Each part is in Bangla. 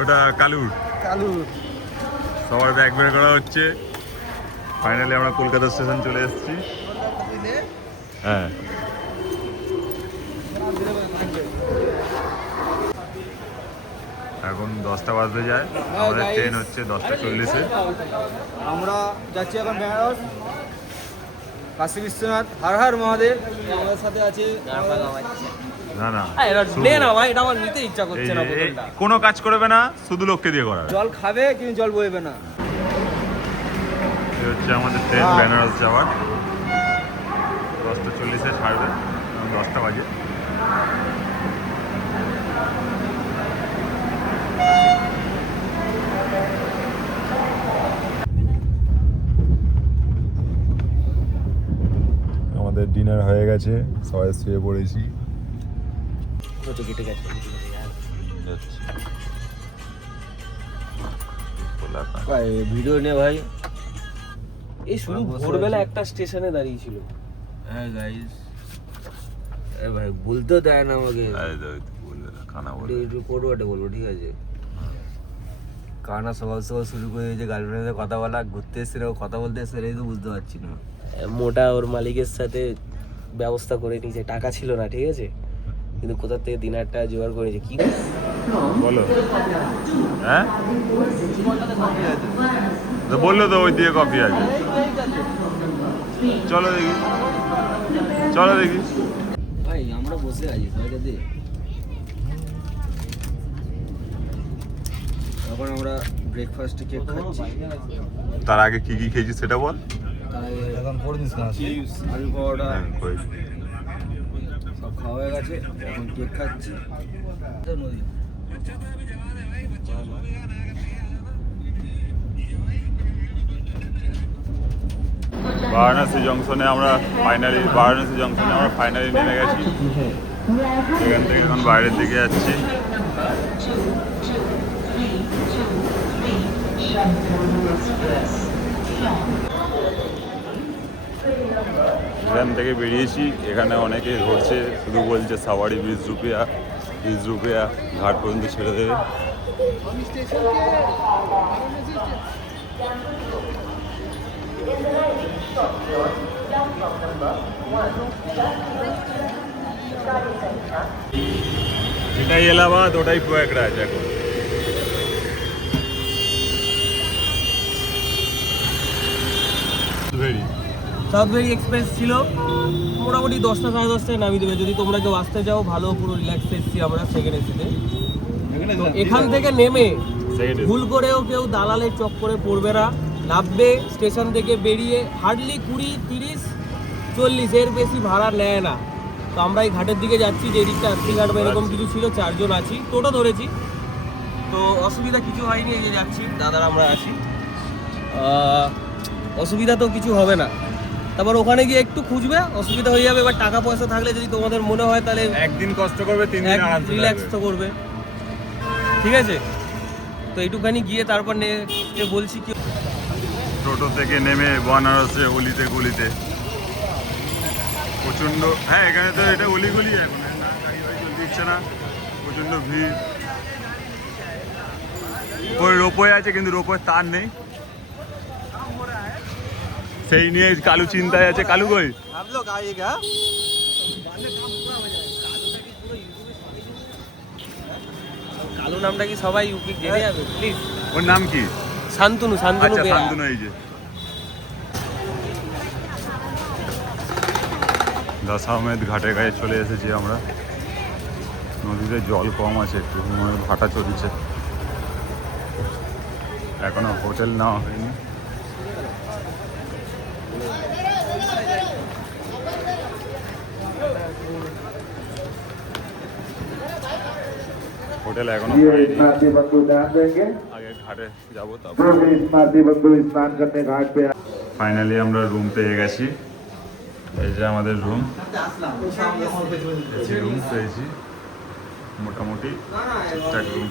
ওটা কালুর সবার ব্যাগ বের করা হচ্ছে। ফাইনালি আমরা কলকাতা স্টেশন চলে এসেছি। হ্যাঁ, এখন 10টা বাজতে যায়। আমাদের ট্রেন হচ্ছে 10টা 40-এ। আমরা যাচ্ছি এখন বেনারস, কাশী বিশ্বনাথ। হর হর মহাদেব। আমাদের সাথে আছে না না ভাই, এটা আমার নিতে ইচ্ছা করছে না। কোনো কাজ করবে না, শুধু লোককে দিয়ে করাবে। জল খাবে কিন্তু জল বইবে না। এই হচ্ছে আমাদের ট্রেন বেনারস যাওয়ার। 10টা 40-এ ছাড়বে, 10টা বাজে। আমাদের ডিনার হয়ে গেছে, সবাই শুয়ে পড়েছি। ভিডিও নে ভাই। এই শুধু ভোরবেলা একটা স্টেশনে দাঁড়িয়েছিল। হ্যাঁ গাইস, এ ভাই বলতে দেয় না আমাকে। খানা বলে একটু কোডওয়ার্ডে বলবো, ঠিক আছে? কানা সকাল সকাল শুরু করে যে গার্লফ্রেন্ডের কথা বলা, ঘুরতে এসে কথা বলতে এসে, এই তো বুঝতে পারছি না। মোটা ওর মালিকের সাথে ব্যবস্থা করে নিয়েছে, টাকা ছিল না, ঠিক আছে, কিন্তু কোথা থেকে ডিনারটা জোগাড় করেছে। কি বলো? হ্যাঁ, বললো তো ওই দিয়ে কফি আছে। চলো দেখি, চলো দেখি। ভাই আমরা বসে আছি সবাইকে দিয়ে। এখন আমরা ব্রেকফাস্টে কেক খাচ্ছি। তার আগে কি কি খেয়েছি সেটা বল। এখন করে দিস না, আলু পরোটা সব খাওয়া হয়ে গেছে। এখন কেক খাচ্ছি। বারাণসী জংশনে আমরা ফাইনালি নেমে গেছি। এখান থেকে এখন বাইরের দিকে যাচ্ছি। এখান থেকে বেরিয়েছি। এখানে অনেকে ধরছে, শুধু বলছে সাওয়ারি 20 রুপিয়া ঘাট পর্যন্ত ছেড়ে দেবে। এটাই এলাহাবাদ, ওটাই প্রয়াগরাজ। এখন সাউথ ভেরি এক্সপ্রেস ছিল, মোটামুটি 10টা 10:30টায় নামিয়ে দেবে। যদি তোমরা কেউ আসতে চাও, ভালো পুরো রিল্যাক্স এসছি আমরা সেকেন্ড এসিতে। এখান থেকে নেমে ভুল করেও কেউ দালালের চক্করে পড়বে না। নামবে স্টেশন থেকে বেরিয়ে হার্ডলি 20-30-40 এর বেশি ভাড়া নেয় না। তো আমরা এই ঘাটের দিকে যাচ্ছি, যে দিকটা আত্মীঘাট বা এরকম কিছু ছিল। 4 জন আছি, টোটো ধরেছি, তো অসুবিধা কিছু হয়নি। এই যে যাচ্ছি, দাদারা আমরা আছি, অসুবিধা তো কিছু হবে না। তারপর ওখানে গিয়ে একটু খুঁজবে, অসুবিধা হয়ে যাবে। এবার টাকা পয়সা থাকলে যদি তোমাদের মনে হয়, তাহলে একদিন কষ্ট করবে, 3 দিন আরামসে রিল্যাক্স তো করবে, ঠিক আছে? তো এইটুখানি গিয়ে তারপর নেক্সটে বলছি কি। টোটো থেকে নেমে বানারসে অলিতে গলিতে প্রচণ্ড, হ্যাঁ এখানে তো এটা অলিগলি, এখন না গাড়ি বাড়ি চলতে দিচ্ছে না, প্রচণ্ড ভিড়। ওই রোপওয়ে আছে, কিন্তু রোপওয়ে তার নেই, সেই নিয়ে কালু চিন্তায় আছে। কালু কই? কালু নামটা কি সবাই ইউপি জেনে যাবে? প্লিজ। ওর নাম কি? শান্তনু। আচ্ছা, শান্তনু। এই যে দাস আহমেদ ঘাটের গায়ে চলে এসেছি আমরা। নদীতে জল কম আছে, একটু ভাটা চলছে, এখনো হোটেল নেওয়া হয়নি। হোটেল এখনো আগে ঘাটে যাবো, তারপর ফাইনালি আমরা রুম পেয়ে গেছি। এই যে আমাদের রুম পেয়েছি, মোটামুটি ঠিকঠাক রুম।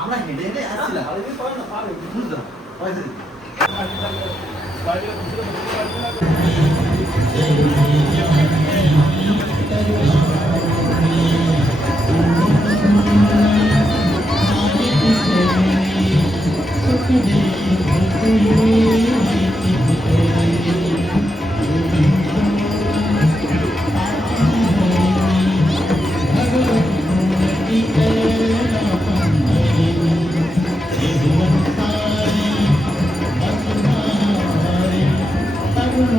আমরা হেঁটে হেঁটে আসছিলাম। এখন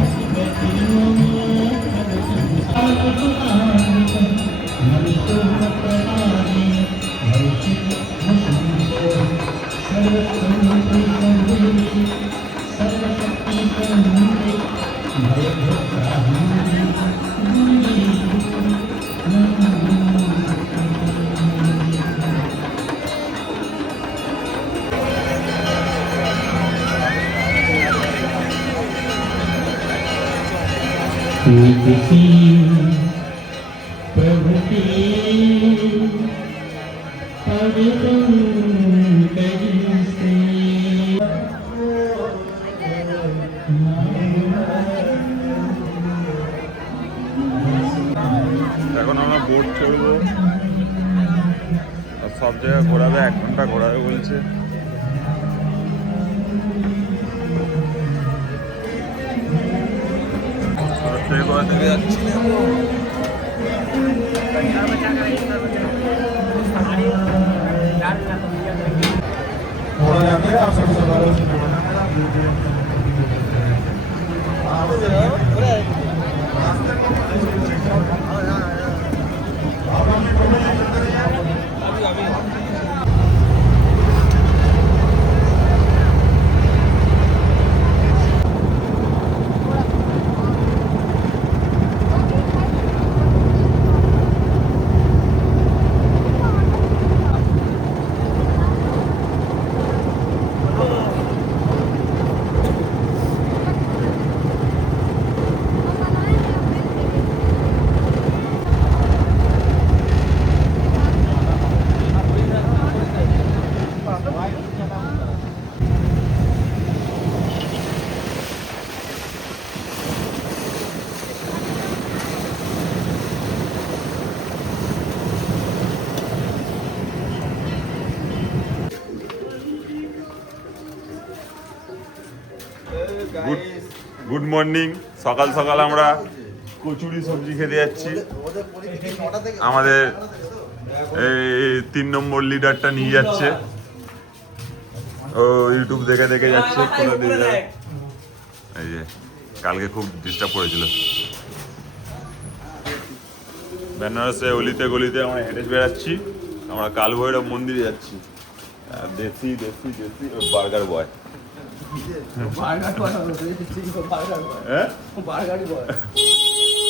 আমরা বোট চড়বো আর সব জায়গায় ঘোরাবে, 1 ঘন্টা ঘোরাবে বলছে। Good morning. সকাল সকাল আমরা কচুরি সবজি খেতে যাচ্ছি। আমাদের এই 3 নম্বর লিডারটা নিয়ে যাচ্ছে, ও ইউটিউব দেখে দেখে যাচ্ছে। এই যে কালকে খুব ডিস্টার্ব করেছিল। বেনারসে অলিতে গলিতে আমরা হেঁটে বেড়াচ্ছি। আমরা কাল ভৈরব মন্দিরে যাচ্ছি। দেশি দেশি দেশি বার্গার বয়।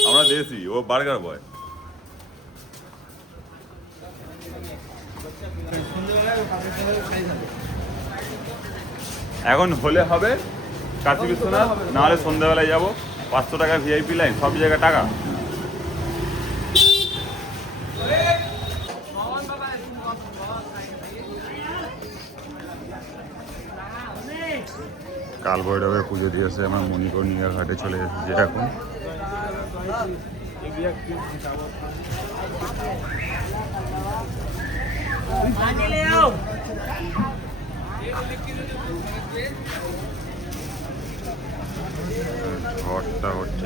আমরা দেশি, ও বার্গার বয়। এখন হলে হবে কাশী বিশ্বনাথ, নাহলে সন্ধ্যাবেলায় যাবো। 500 টাকা ভিআইপি লাইন, সব জায়গায় টাকা। কাল ভৈরবে পুজো দিয়েছে, আমার মণিকর্ণিকা ঘাটে চলে এসেছে এখন। ঘরটা হচ্ছে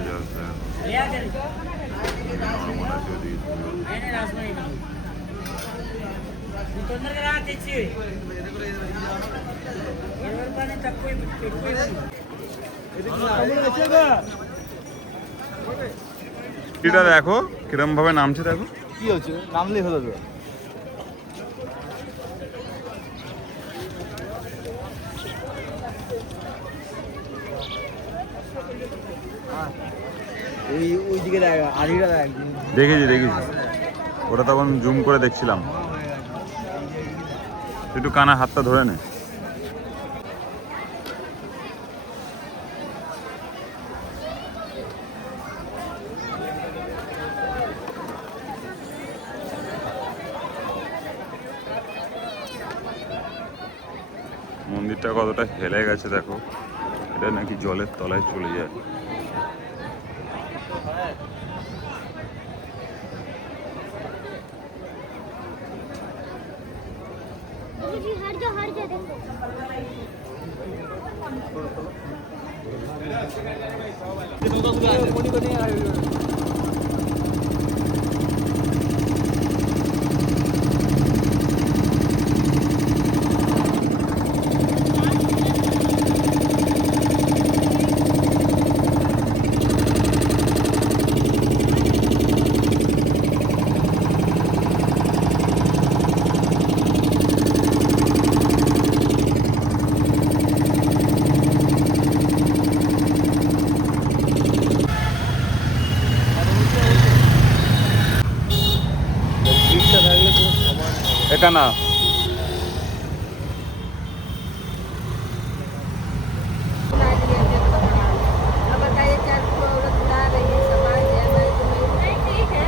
এটা দেখো কিরম ভাবে নামছে, দেখো কি হচ্ছে, নামলেই হলো তো। ওই দিকে আড়িটা দেখেছি দেখেছি, ওটা তখন জুম করে দেখছিলাম। একটু কানা হাতটা ধরে নে। মন্দিরটা কতটা হেলে গেছে দেখো, এটা নাকি জলের তলায় চলে যায়। ঢাকানা। अब बताइए क्या औरत ला रही है समाज है मैं तुम्हें नहीं ठीक है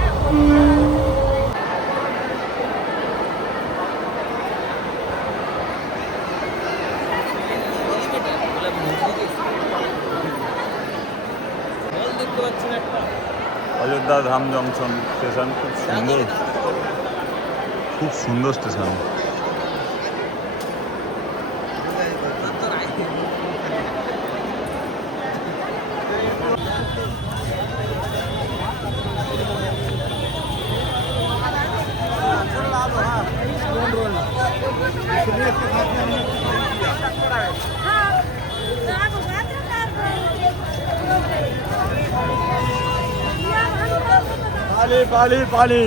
দেখতে পাচ্ছেন একটা অযোধ্যা ধাম জংশন স্টেশন খুব সুন্দর, খুব সুন্দর স্টেশন। पाली पाली पाली